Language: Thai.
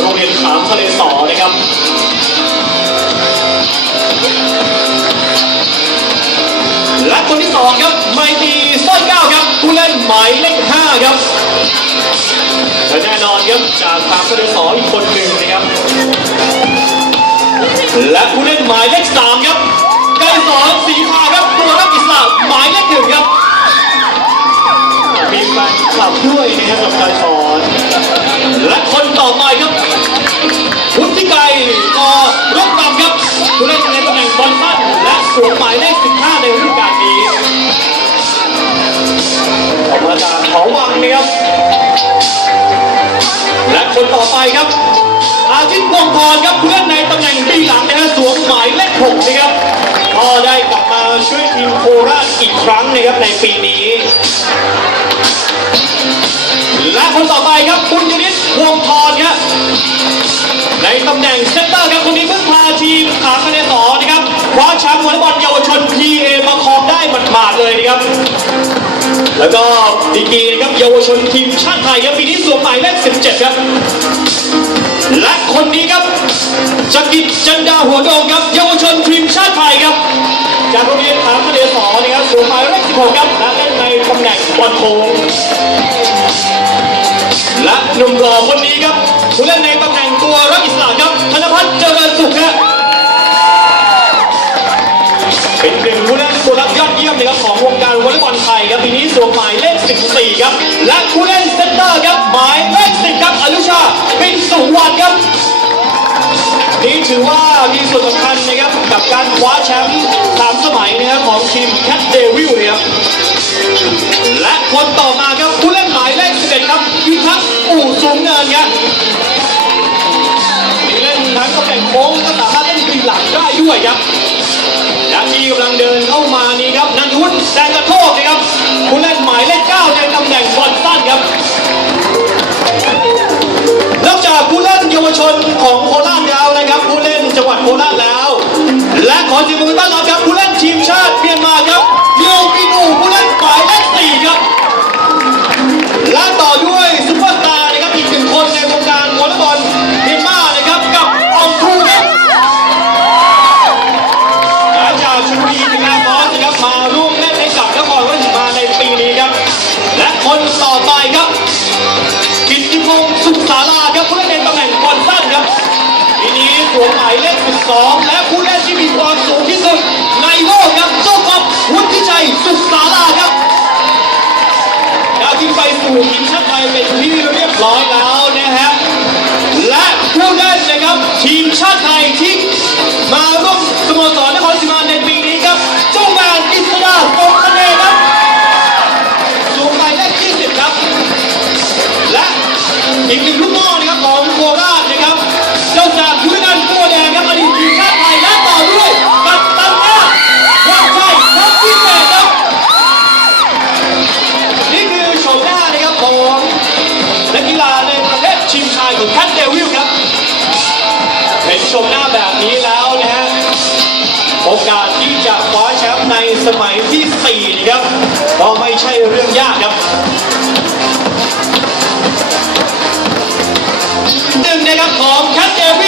โรงเรียนขามทะเลสอนะครับและคนที่สองครับไมตีสร้อยเก้าครับผู้เล่นหมายเลขห้าครับและแน่นอนครับจากขามทะเลสออีกคนหนึ่งนะครับ และผู้เล่นหมายเลขสามครับไกรสอนสีพาครับตัวรับอิสระหมายเลขหนึ่งครับ มีแฟนคลับด้วยนะครับกับไกรสอน และคนต่อไปครับวุฒิไกรกอรบกำครับผู้เล่นในตำแหน่งบอลสั้นและสวมหมายเลข 15 ในฤดูกาลนี้ออกมาจากเขาวังนะครับและคนต่อไปครับ อาทิตย์วงพรครับผู้เล่นในตำแหน่งปีหลังนะฮะสวมหมายเลข 6 นะครับก็ได้กลับมาช่วยทีมโคราชอีกครั้งนะครับในปีนี้ และคนต่อไปครับคุณยนิตวงศ์พรครับในตำแหน่งเซนเตอร์ครับคนนี้เพิ่งพาทีมขาคะแนนต่อนะครับคว้าแชมป์วอลเลย์บอลเยาวชน PA มาครองได้หมาดๆเลยนะครับแล้วก็ดีกรีนะครับเยาวชนทีมชาติไทยครับปีนี้สวมหมายเลข 17 ครับ และคนนี้ครับจักริดจันดาหัวโดงครับเยาวชนทีมชาติไทยครับจากโรงเรียนขามทะเลสอนะครับสวมหมายเลข 16 ครับและเล่นในตำแหน่งบอลโค้ง และหนุ่มหล่อคนนี้ครับผู้เล่นในตำแหน่งตัวรับอิสระครับธนพัฒน์เจริญสุขครับเป็นหนึ่งผู้เล่นตัวรับยอดเยี่ยมนะครับของวงการวอลเลย์บอลไทยครับปีนี้สวมหมายเลข 14 ครับ และผู้เล่นเซนเตอร์ครับหมายเลข 10 ครับอนุชาเป็นสุวรรณครับนี่ถือว่ามีส่วนสำคัญนะครับกับการคว้าแชมป์สามสมัยนะครับของทีมแคทเดวิลนะครับและคนต่อมาครับผู้เล่น สูงเนินครับนี่เล่นทั้งตำแหน่งโค้งก็สามารถเล่นปีหลังได้ด้วยครับและที่กำลังเดินเข้ามานี่ครับนันทวุฒิแดงกระโทกนะครับผู้เล่นหมายเลข9ในตำแหน่งบอลสั้นครับนอกจากผู้เล่นเยาวชนของโคราชแล้วนะครับ ผู้เล่นจังหวัดโคราชแล้ว และขอเสียงปรบมือต้อนรับครับผู้เล่นทีมชาติเมียนมาครับ ไปครับ กิตติพงศ์สุขศาลาครับผู้เล่นในตำแหน่งบอลสั้นครับทีนี้สวมหมายเลข 12 และผู้เล่นที่มีความสูงที่สุดในโลกครับเจ้ากับวุฒิชัยสุขศาลาครับดาวที่ไปสู่ทีมชาติไทยเป็นที่เรียบร้อยแล้วนะฮะและผู้เล่นนะครับทีมชาติไทยที่ายของแคทเดวิลครับ เห็นโฉมหน้าแบบนี้แล้วนะฮะ โอกาสที่จะคว้าแชมป์ในสมัยที่4นะครับ ก็ไม่ใช่เรื่องยากครับหนึ่งนะครับของแคทเดวิล